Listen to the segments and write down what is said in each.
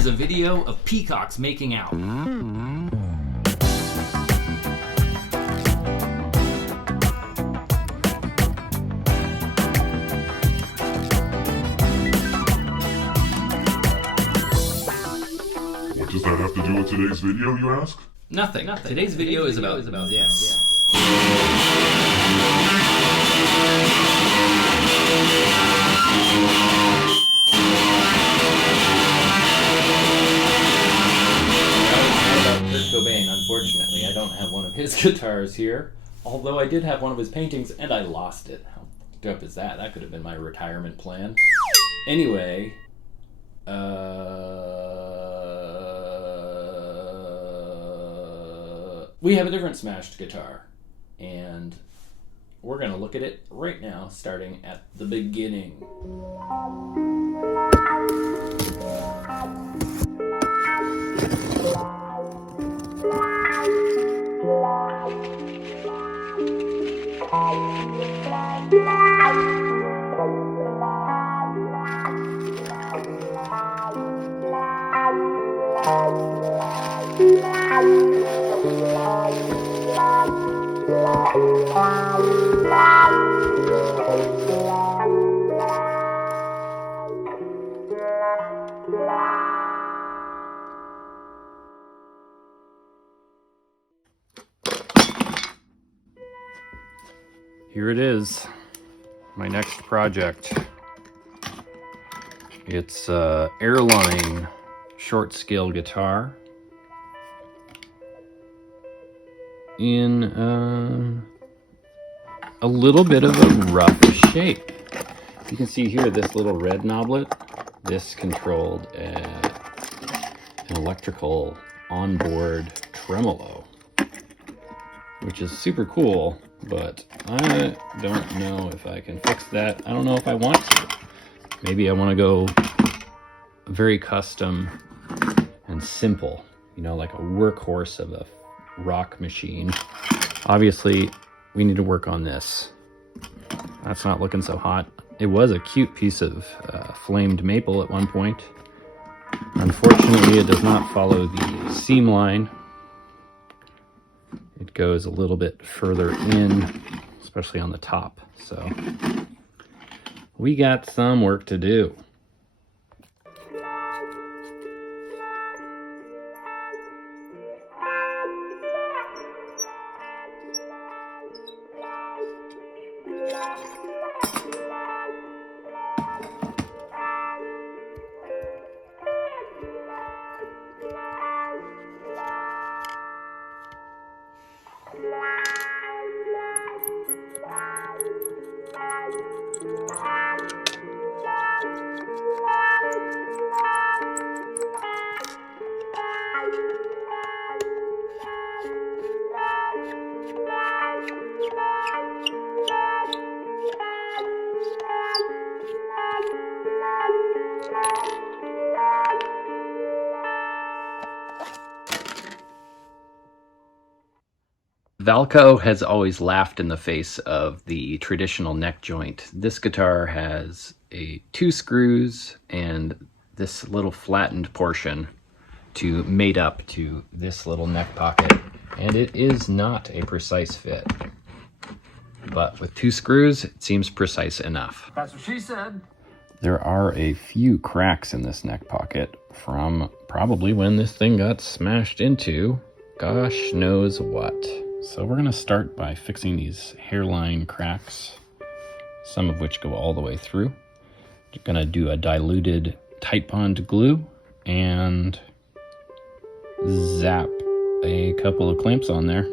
is a video of peacocks making out. What does that have to do with today's video, you ask? Nothing. Today's video is about this. Unfortunately, I don't have one of his guitars here, although I did have one of his paintings and I lost it. How dope is that? That could have been my retirement plan. Anyway, we have a different smashed guitar, and we're going to look at it right now, starting at the beginning. Here it is, my next project. It's a Airline short scale guitar in a little bit of a rough shape. You can see here this little red knoblet. This controlled an electrical onboard tremolo, which is super cool, but I don't know if I can fix that. I don't know if I want to. Maybe I want to go very custom and simple, you know, like a workhorse of a rock machine. Obviously, we need to work on this. That's not looking so hot. It was a cute piece of flamed maple at one point. Unfortunately, it does not follow the seam line. It goes a little bit further in, especially on the top. So we got some work to do. Valco has always laughed in the face of the traditional neck joint. This guitar has two screws and this little flattened portion to mate up to this little neck pocket. And it is not a precise fit. But with two screws, it seems precise enough. That's what she said. There are a few cracks in this neck pocket from probably when this thing got smashed into gosh knows what. So we're going to start by fixing these hairline cracks, some of which go all the way through. We're going to do a diluted tight bond glue and zap a couple of clamps on there.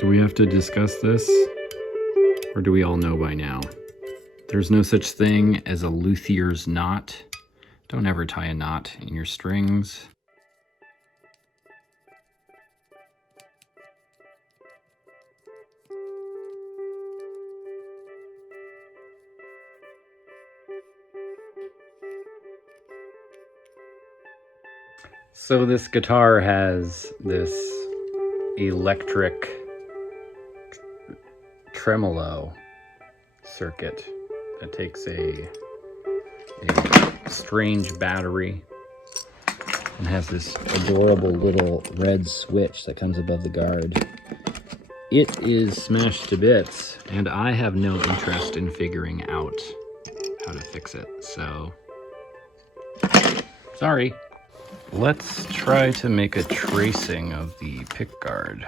Do we have to discuss this? Or do we all know by now? There's no such thing as a luthier's knot. Don't ever tie a knot in your strings. So this guitar has this electric tremolo circuit that takes a strange battery and has this adorable little red switch that comes above the guard. It is smashed to bits, and I have no interest in figuring out how to fix it, so sorry. Let's try to make a tracing of the pickguard.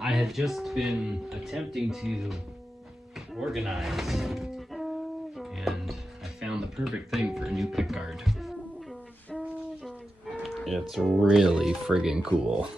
I had just been attempting to organize, and I found the perfect thing for a new pickguard. It's really friggin' cool.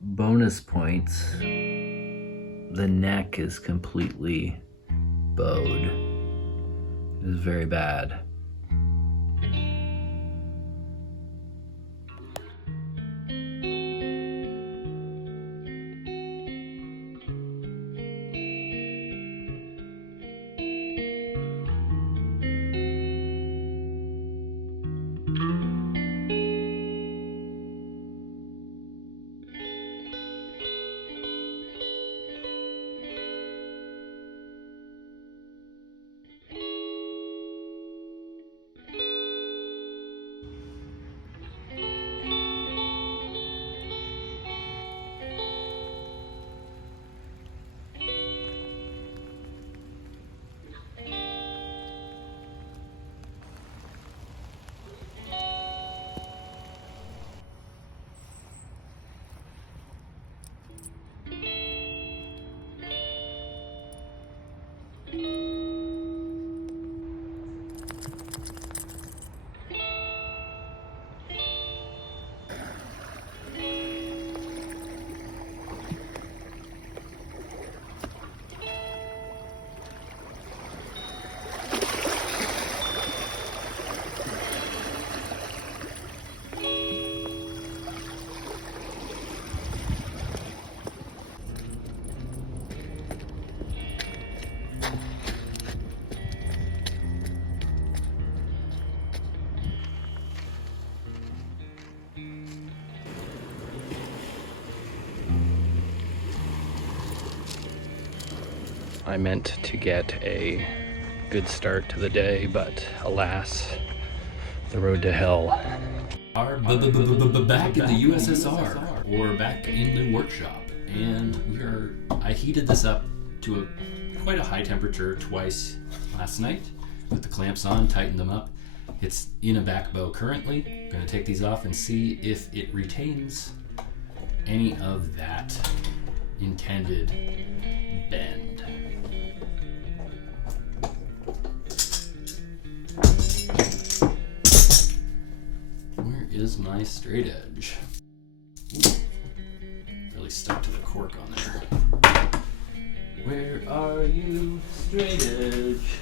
Bonus points. The neck is completely bowed. It is very bad. I meant to get a good start to the day, but alas, the road to hell. Are back in the USSR, or back in the workshop, and I heated this up to quite a high temperature twice last night. Put the clamps on, tightened them up. It's in a back bow currently. I'm going to take these off and see if it retains any of that intended bend. Where is my straight edge? Ooh, really stuck to the cork on there. Where are you, straight edge?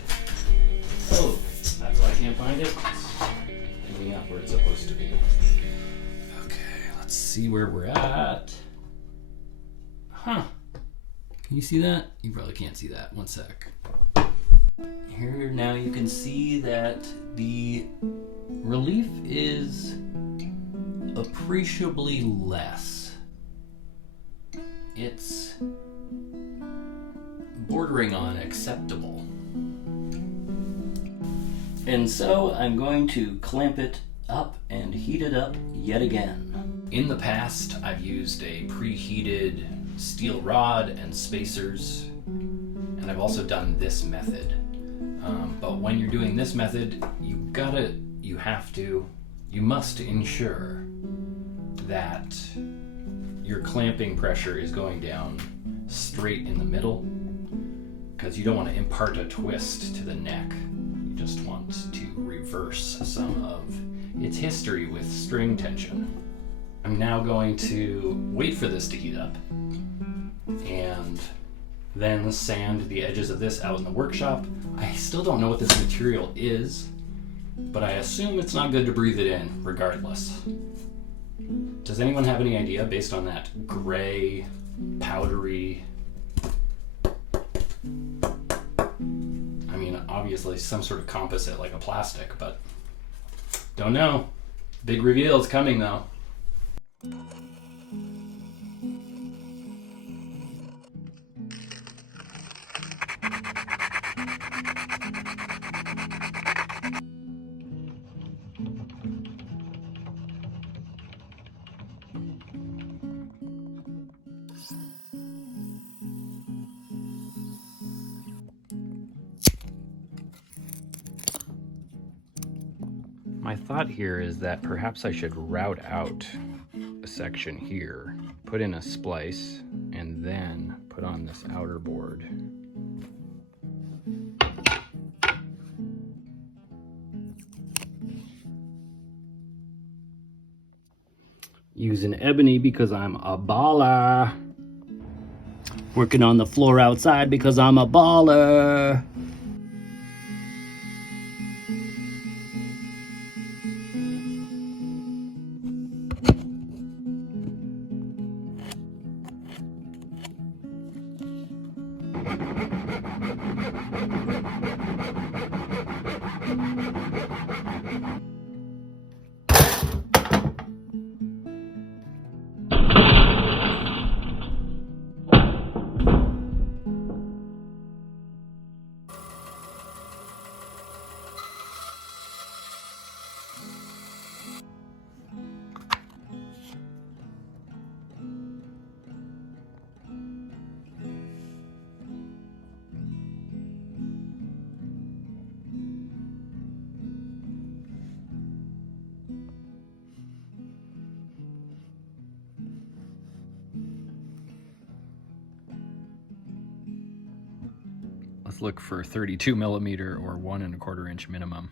Oh, that's why I can't find it. It's hanging up where it's supposed to be. Okay, let's see where we're at. Huh. Can you see that? You probably can't see that. One sec. Here now you can see that the relief is appreciably less. It's bordering on acceptable. And so I'm going to clamp it up and heat it up yet again. In the past, I've used a preheated steel rod and spacers, and I've also done this method. But when you're doing this method, you must ensure that your clamping pressure is going down straight in the middle, because you don't want to impart a twist to the neck. You just want to reverse some of its history with string tension. I'm now going to wait for this to heat up and then sand the edges of this out in the workshop. I still don't know what this material is, but I assume it's not good to breathe it in regardless. Does anyone have any idea based on that gray, powdery, I mean, obviously some sort of composite like a plastic, but don't know. Big reveal is coming though. My thought here is that perhaps I should route out a section here, put in a splice, and then put on this outer board. Using ebony because I'm a baller. Working on the floor outside because I'm a baller. Let's look for 32 millimeter or 1 1/4 inch minimum.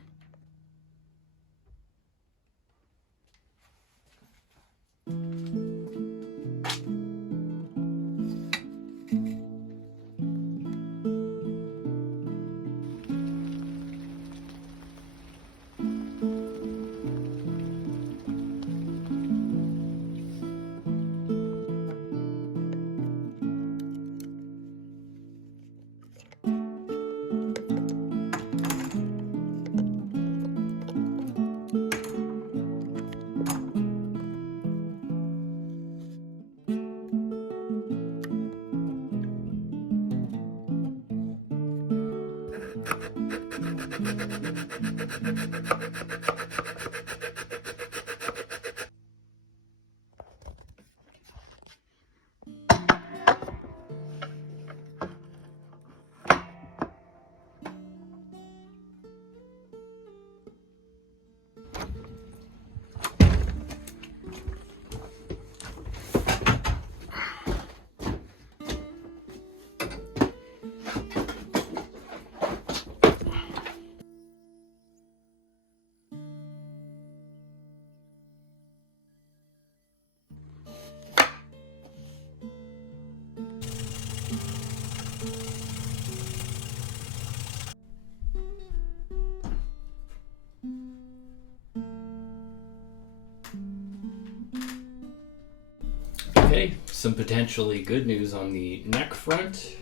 Okay, some potentially good news on the neck front.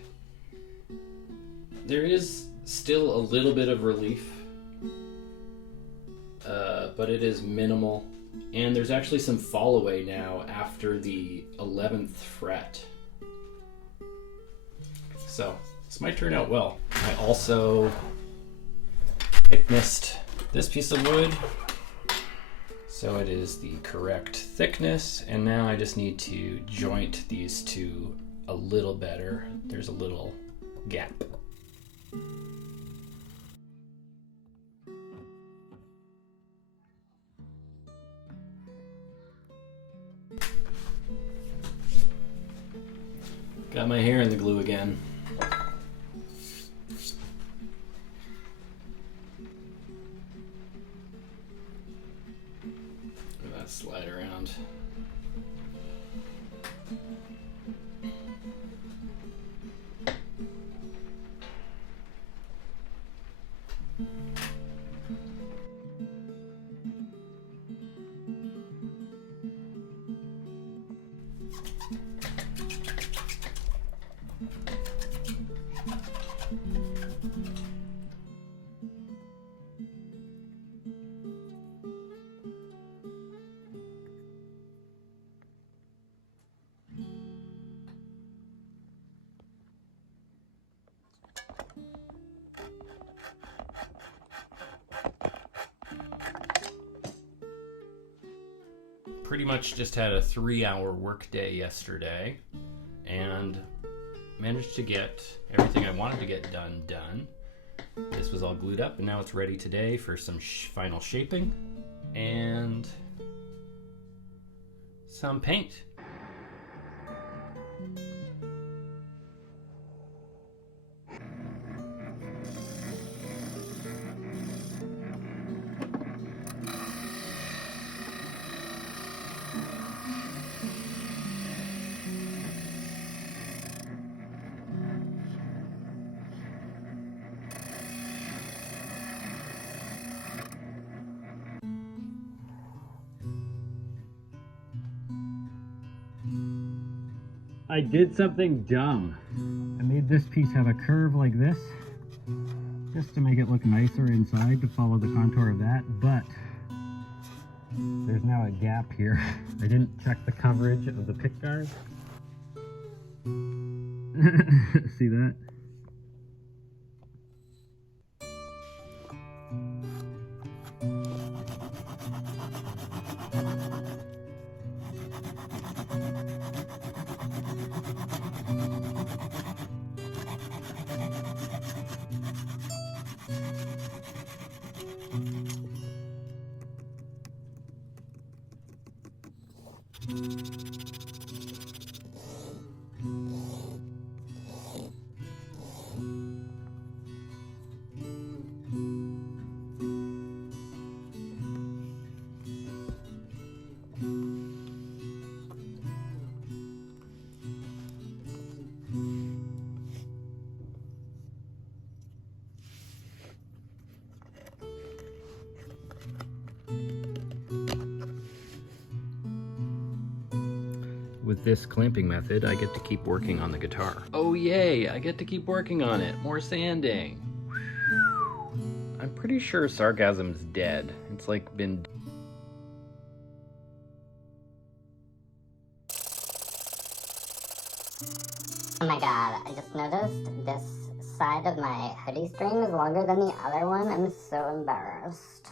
There is still a little bit of relief, but it is minimal. And there's actually some fall away now after the 11th fret. So this might turn out well. I also thicknessed this piece of wood, so it is the correct thickness, and now I just need to joint these two a little better. There's a little gap. Got my hair in the glue again. Slide around. Pretty much just had a 3-hour work day yesterday and managed to get everything I wanted to get done. This was all glued up and now it's ready today for some final shaping and some paint. I did something dumb. I made this piece have a curve like this, just to make it look nicer inside, to follow the contour of that, but there's now a gap here. I didn't check the coverage of the pickguard. See that? With this clamping method, I get to keep working on the guitar. Oh yay, I get to keep working on it. More sanding. I'm pretty sure sarcasm's dead. It's like been... Oh my god, I just noticed this side of my hoodie string is longer than the other one. I'm so embarrassed.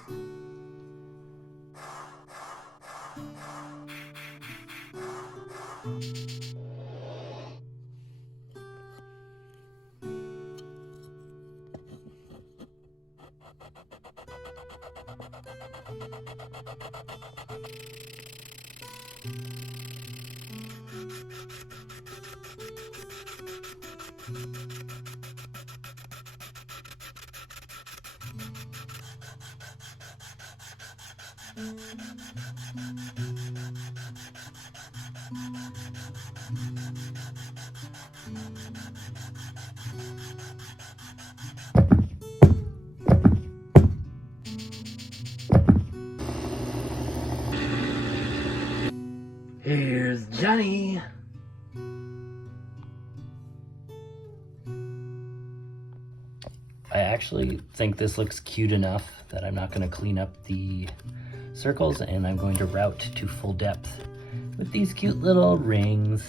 Here's Johnny. I actually think this looks cute enough that I'm not going to clean up the circles, and I'm going to route to full depth with these cute little rings.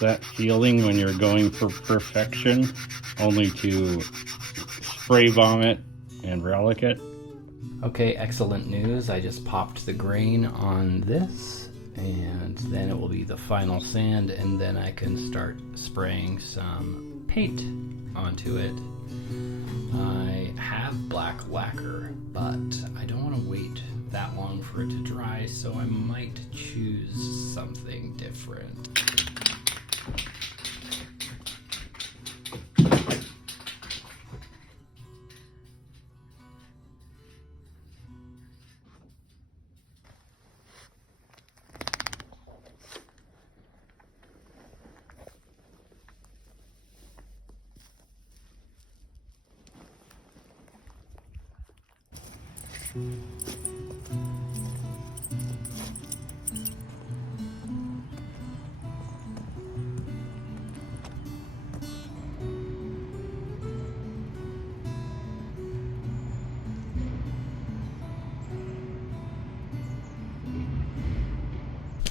That feeling when you're going for perfection, only to spray vomit and relic it. Okay, excellent news. I just popped the grain on this, and then it will be the final sand, and then I can start spraying some paint onto it. I have black lacquer, but I don't want to wait that long for it to dry, so I might choose something different.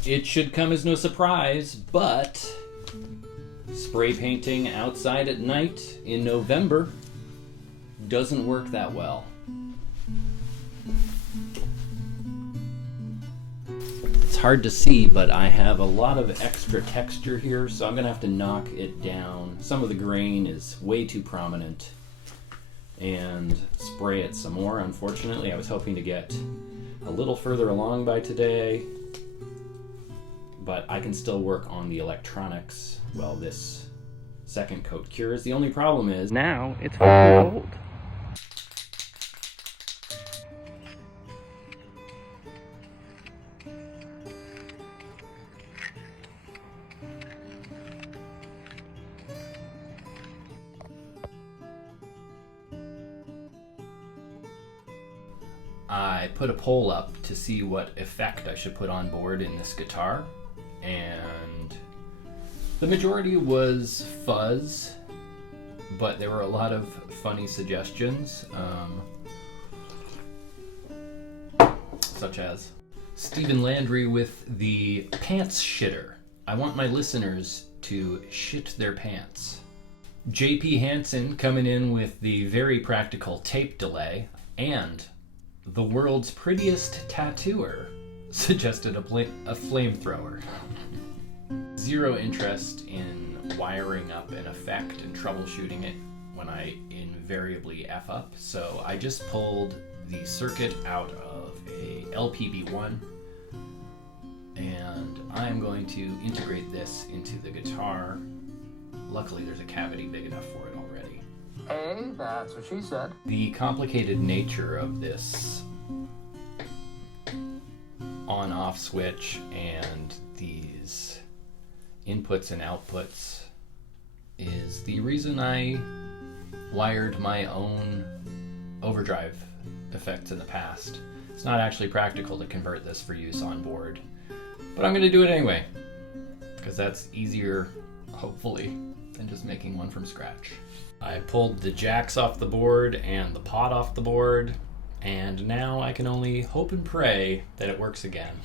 It should come as no surprise, but spray painting outside at night in November doesn't work that well. It's hard to see, but I have a lot of extra texture here, so I'm gonna have to knock it down. Some of the grain is way too prominent, and spray it some more. Unfortunately, I was hoping to get a little further along by today, but I can still work on the electronics while this second coat cures. The only problem is now it's fucking cold. I put a poll up to see what effect I should put on board in this guitar, and the majority was fuzz, but there were a lot of funny suggestions, such as Stephen Landry with the pants shitter. I want my listeners to shit their pants. JP Hansen coming in with the very practical tape delay, and the world's prettiest tattooer suggested a flamethrower. Zero interest in wiring up an effect and troubleshooting it when I invariably F up, so I just pulled the circuit out of a LPB1, and I'm going to integrate this into the guitar. Luckily there's a cavity big enough for it already. Hey, that's what she said. The complicated nature of this on-off switch and these inputs and outputs is the reason I wired my own overdrive effects in the past. It's not actually practical to convert this for use on board, but I'm going to do it anyway, because that's easier, hopefully, than just making one from scratch. I pulled the jacks off the board and the pot off the board, and now I can only hope and pray that it works again.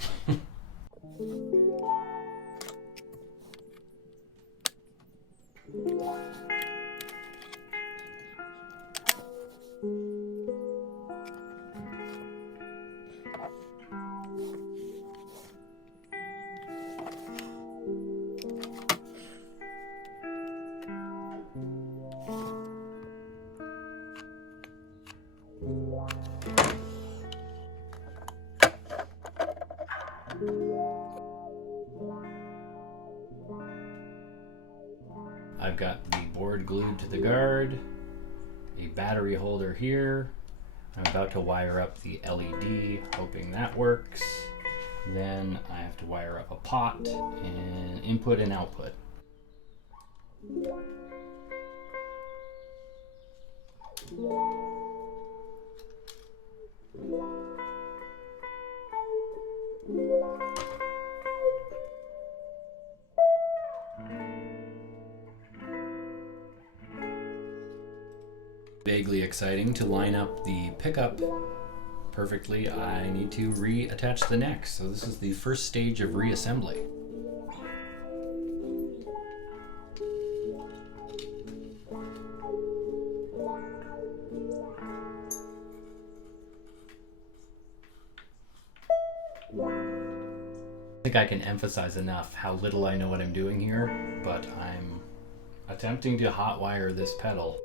I've got the board glued to the guard, a battery holder here. I'm about to wire up the LED, hoping that works. Then I have to wire up a pot and input and output. Vaguely exciting to line up the pickup perfectly. I need to reattach the neck. So this is the first stage of reassembly. I think I can emphasize enough how little I know what I'm doing here, but I'm attempting to hotwire this pedal.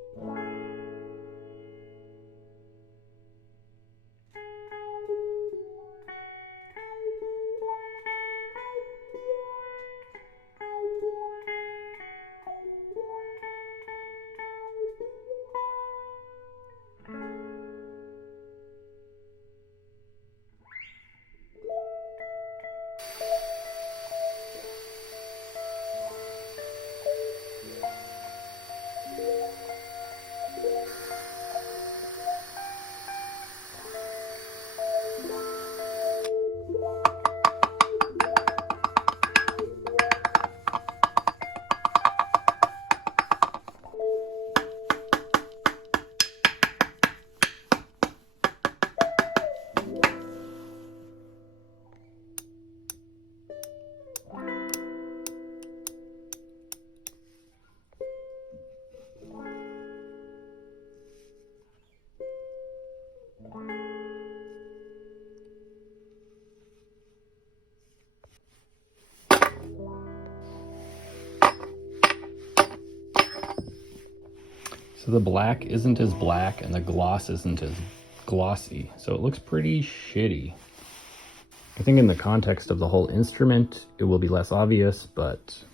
So the black isn't as black and the gloss isn't as glossy, so it looks pretty shitty. I think in the context of the whole instrument, it will be less obvious,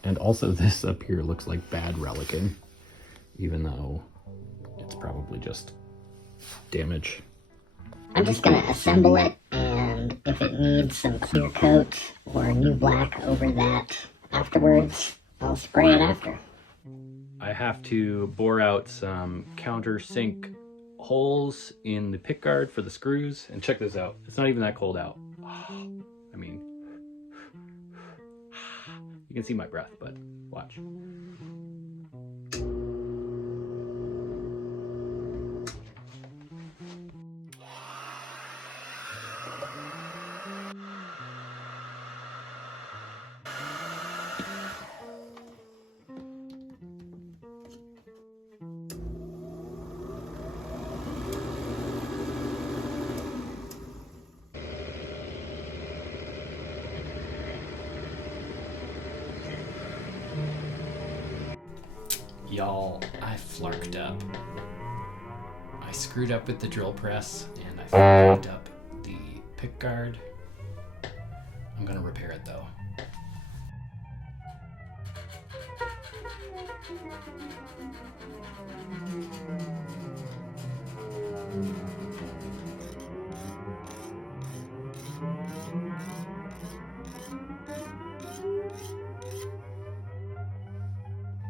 and also this up here looks like bad relicing, even though it's probably just damage. I'm just gonna assemble it, and if it needs some clear coat or new black over that afterwards, I'll spray it after. I have to bore out some countersink holes in the pickguard for the screws, and check this out. It's not even that cold out. I mean, you can see my breath, but watch. Y'all, I flarked up. I screwed up with the drill press and I fucked up the pickguard. I'm gonna repair it though.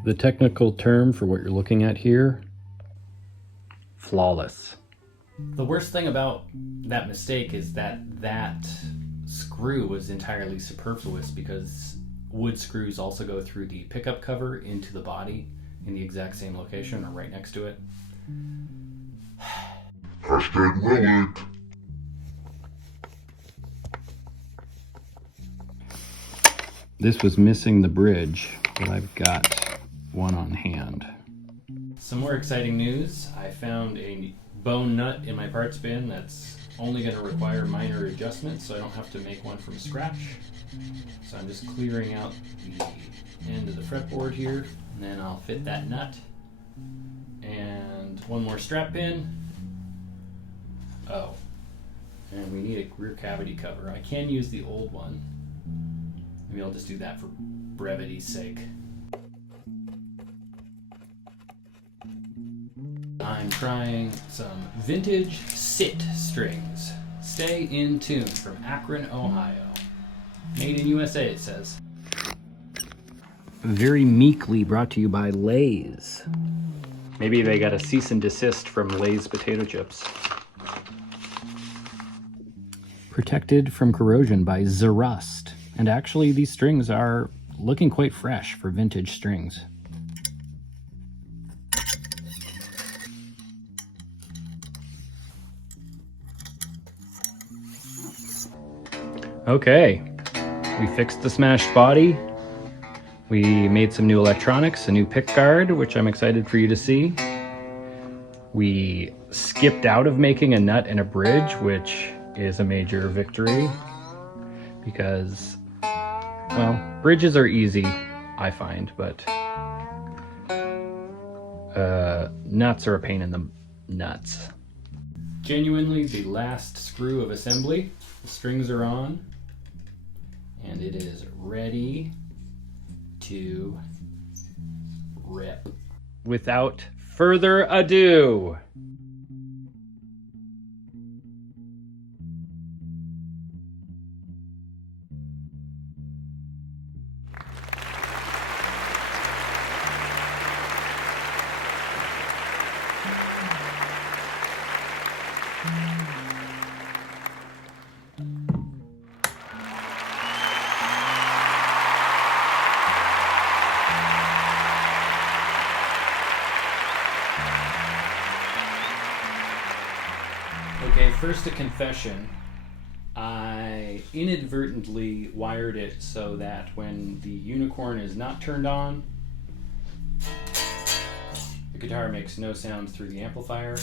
The technical term for what you're looking at here, flawless. The worst thing about that mistake is that screw was entirely superfluous, because wood screws also go through the pickup cover into the body, in the exact same location or right next to it. Hashtag will it. This was missing the bridge, but I've got one on hand. Some more exciting news. I found a bone nut in my parts bin that's only going to require minor adjustments, so I don't have to make one from scratch. So I'm just clearing out the end of the fretboard here, and then I'll fit that nut. And one more strap pin. Oh, and we need a rear cavity cover. I can use the old one. Maybe I'll just do that for brevity's sake. I'm trying some vintage sit strings. Stay in tune from Akron, Ohio. Made in USA, it says. Very meekly brought to you by Lay's. Maybe they got a cease and desist from Lay's potato chips. Protected from corrosion by Zerust. And actually, these strings are looking quite fresh for vintage strings. Okay, we fixed the smashed body. We made some new electronics, a new pickguard, which I'm excited for you to see. We skipped out of making a nut and a bridge, which is a major victory because, well, bridges are easy, I find, but nuts are a pain in the nuts. Genuinely the last screw of assembly. The strings are on, and it is ready to rip. Without further ado, Okay, first a confession. I inadvertently wired it so that when the unicorn is not turned on, the guitar makes no sound through the amplifier.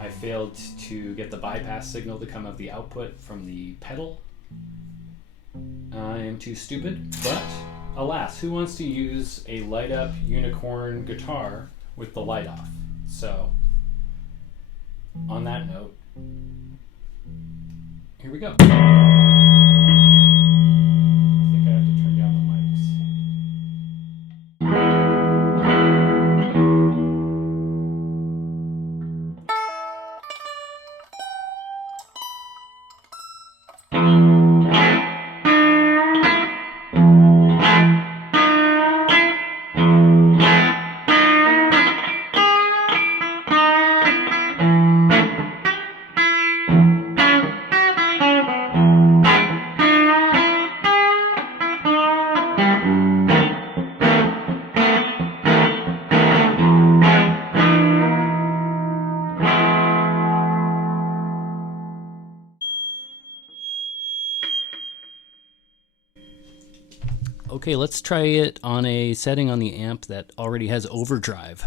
I failed to get the bypass signal to come out the output from the pedal. I am too stupid, but alas, who wants to use a light up unicorn guitar with the light off? So, on that note, here we go. I think I have to turn down the mics. Okay, let's try it on a setting on the amp that already has overdrive.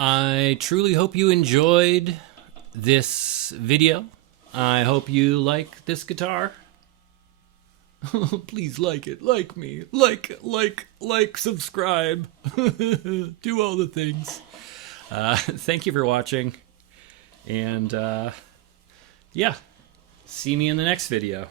I truly hope you enjoyed this video. I hope you like this guitar. Please like it. Like me. Like, subscribe. Do all the things. Thank you for watching. And, yeah. See me in the next video.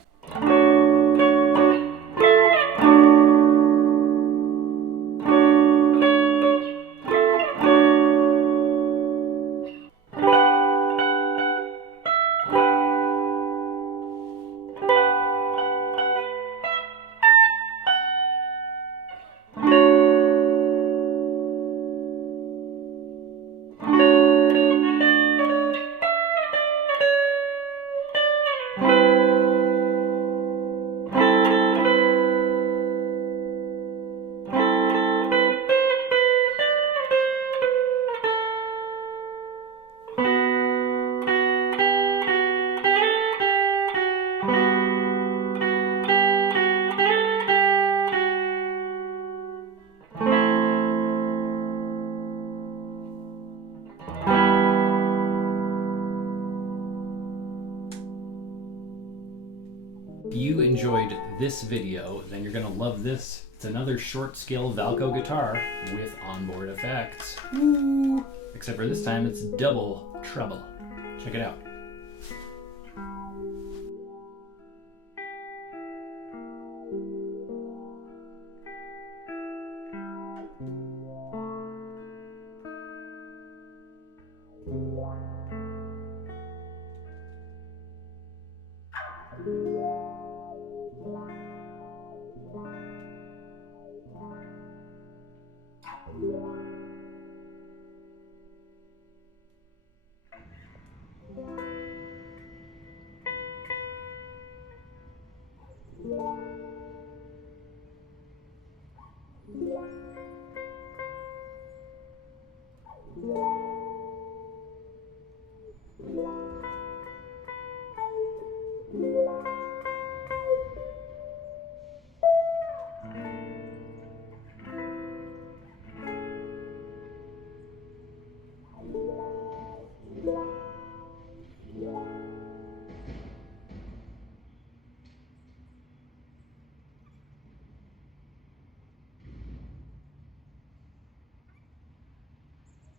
If you enjoyed this video, then you're gonna love this. It's another short scale Valco guitar with onboard effects. Woo! Except for this time it's double treble. Check it out.